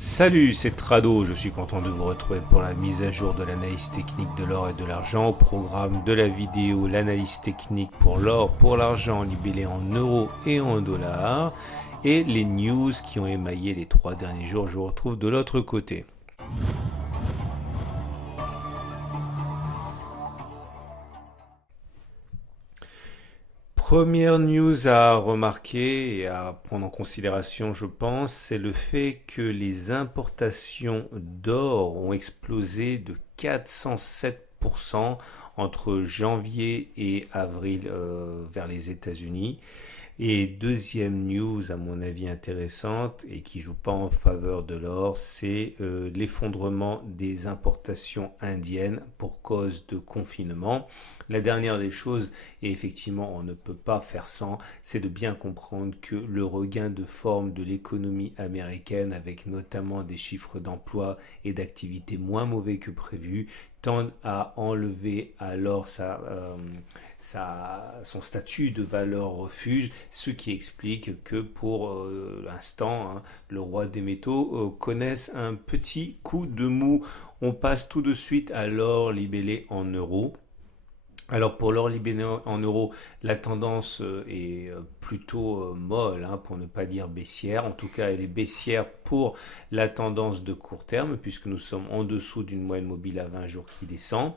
Salut, c'est Trado, je suis content de vous retrouver pour la mise à jour de l'analyse technique de l'or et de l'argent. Au programme de la vidéo, l'analyse technique pour l'or, pour l'argent libellé en euros et en dollars. Et les news qui ont émaillé les 3 derniers jours, je vous retrouve de l'autre côté. Première news à remarquer et à prendre en considération, je pense, c'est le fait que les importations d'or ont explosé de 407% entre janvier et avril vers les États-Unis. Et deuxième news, à mon avis intéressante et qui joue pas en faveur de l'or, c'est l'effondrement des importations indiennes pour cause de confinement. La dernière des choses, et effectivement on ne peut pas faire sans, c'est de bien comprendre que le regain de forme de l'économie américaine, avec notamment des chiffres d'emploi et d'activité moins mauvais que prévu, tendent à enlever alors son statut de valeur refuge, ce qui explique que pour l'instant, hein, le roi des métaux connaisse un petit coup de mou. On passe tout de suite à l'or libellé en euros. Alors pour l'or libellé en euros, la tendance est plutôt molle, hein, pour ne pas dire baissière. En tout cas, elle est baissière pour la tendance de court terme, puisque nous sommes en dessous d'une moyenne mobile à 20 jours qui descend.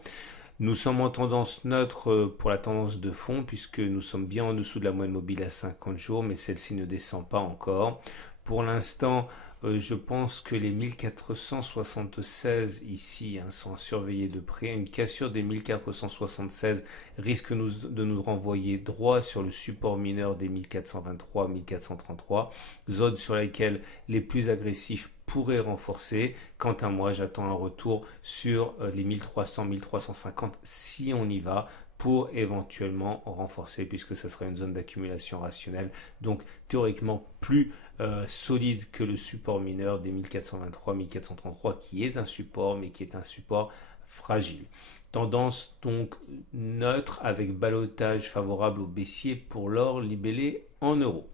Nous sommes en tendance neutre pour la tendance de fond, puisque nous sommes bien en dessous de la moyenne mobile à 50 jours, mais celle-ci ne descend pas encore. Pour l'instant, je pense que les 1476 ici, hein, sont surveillés de près. Une cassure des 1476 risque de nous renvoyer droit sur le support mineur des 1423-1433, zone sur laquelle les plus agressifs pourraient renforcer. Quant à moi, j'attends un retour sur les 1300-1350 si on y va, pour éventuellement renforcer, puisque ce serait une zone d'accumulation rationnelle, donc théoriquement plus solide que le support mineur des 1423-1433, qui est un support, mais qui est un support fragile. Tendance donc neutre avec ballottage favorable au baissier pour l'or libellé en euros.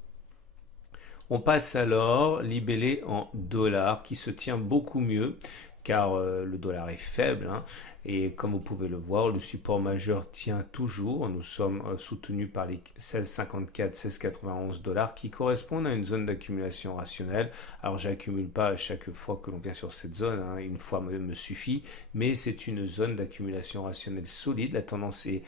On passe à l'or libellé en dollars qui se tient beaucoup mieux, car le dollar est faible, hein, et comme vous pouvez le voir, le support majeur tient toujours. Nous sommes soutenus par les 16,54, 16,91 dollars qui correspondent à une zone d'accumulation rationnelle. Alors j'accumule pas à chaque fois que l'on vient sur cette zone, hein, une fois me suffit, mais c'est une zone d'accumulation rationnelle solide. La tendance est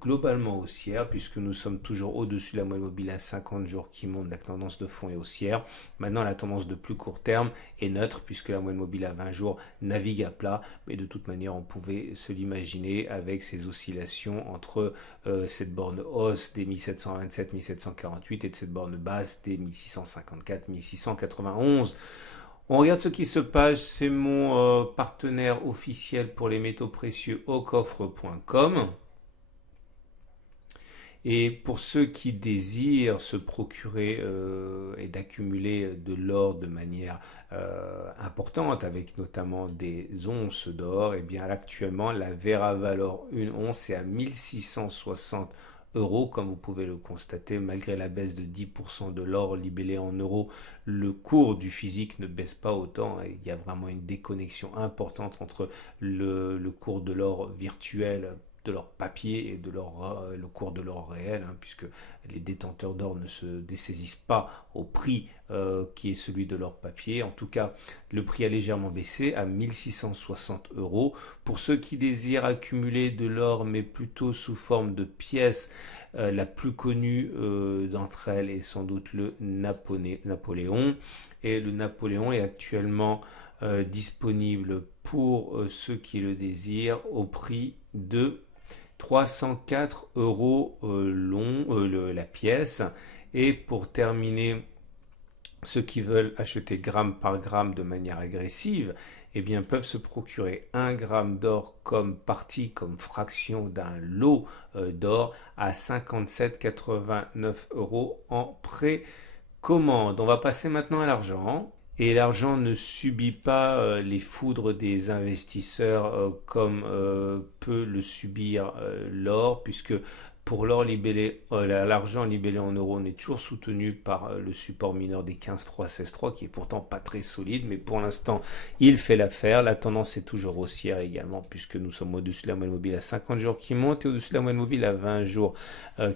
globalement haussière, puisque nous sommes toujours au-dessus de la moyenne mobile à 50 jours qui monte. La tendance de fond est haussière. Maintenant, la tendance de plus court terme est neutre, puisque la moyenne mobile à 20 jours navigue à plat, mais de toute manière on pouvait se l'imaginer avec ces oscillations entre cette borne hausse des 1727-1748 et de cette borne basse des 1654-1691. On regarde ce qui se passe, c'est mon partenaire officiel pour les métaux précieux, aucoffre.com. Et pour ceux qui désirent se procurer et d'accumuler de l'or de manière importante, avec notamment des onces d'or, et bien actuellement la Vera Valor, une once est à 1660 euros, comme vous pouvez le constater. Malgré la baisse de 10% de l'or libellé en euros, le cours du physique ne baisse pas autant. Il y a vraiment une déconnexion importante entre le cours de l'or virtuel, de leur papier, et de le cours de l'or réel, hein, puisque les détenteurs d'or ne se dessaisissent pas au prix qui est celui de l'or papier. En tout cas, le prix a légèrement baissé à 1660 euros. Pour ceux qui désirent accumuler de l'or, mais plutôt sous forme de pièces, la plus connue d'entre elles est sans doute le Napoléon. Et le Napoléon est actuellement disponible pour ceux qui le désirent au prix de 304 euros la pièce. Et pour terminer, ceux qui veulent acheter gramme par gramme de manière agressive, eh bien, peuvent se procurer 1 gramme d'or comme partie, comme fraction d'un lot d'or à 57,89 euros en précommande. On va passer maintenant à l'argent. Et l'argent ne subit pas les foudres des investisseurs comme peut le subir l'or, puisque Pour l'or libellé, l'argent libellé en euros, on est toujours soutenu par le support mineur des 15,3, 16,3 qui est pourtant pas très solide, mais pour l'instant, il fait l'affaire. La tendance est toujours haussière également, puisque nous sommes au-dessus de la moyenne mobile à 50 jours qui monte et au-dessus de la moyenne mobile à 20 jours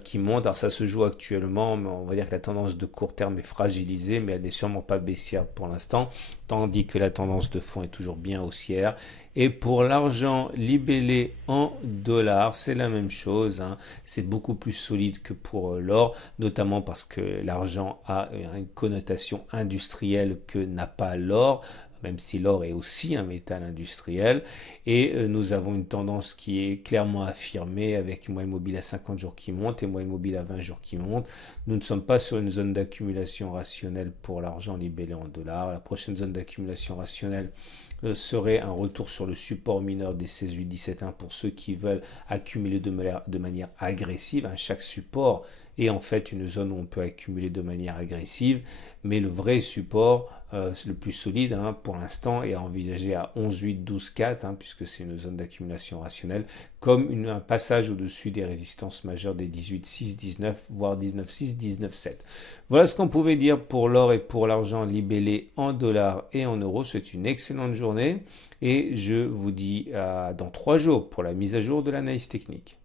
qui monte. Alors ça se joue actuellement, mais on va dire que la tendance de court terme est fragilisée, mais elle n'est sûrement pas baissière pour l'instant, tandis que la tendance de fond est toujours bien haussière. Et pour l'argent libellé en dollars, c'est la même chose, hein. C'est beaucoup plus solide que pour l'or, notamment parce que l'argent a une connotation industrielle que n'a pas l'or, même si l'or est aussi un métal industriel. Et nous avons une tendance qui est clairement affirmée avec une moyenne mobile à 50 jours qui monte et une moyenne mobile à 20 jours qui monte. Nous ne sommes pas sur une zone d'accumulation rationnelle pour l'argent libellé en dollars. La prochaine zone d'accumulation rationnelle serait un retour sur le support mineur des 16,8-17,1 pour ceux qui veulent accumuler de manière agressive. Chaque support est en fait une zone où on peut accumuler de manière agressive, mais le vrai support, le plus solide pour l'instant, est envisagé à 11,8-12,4 puisque c'est une zone d'accumulation rationnelle, comme un passage au-dessus des résistances majeures des 18,6, 19, voire 19,6, 19,7. Voilà ce qu'on pouvait dire pour l'or et pour l'argent libellé en dollars et en euros. C'est une excellente journée et je vous dis dans 3 jours pour la mise à jour de l'analyse technique.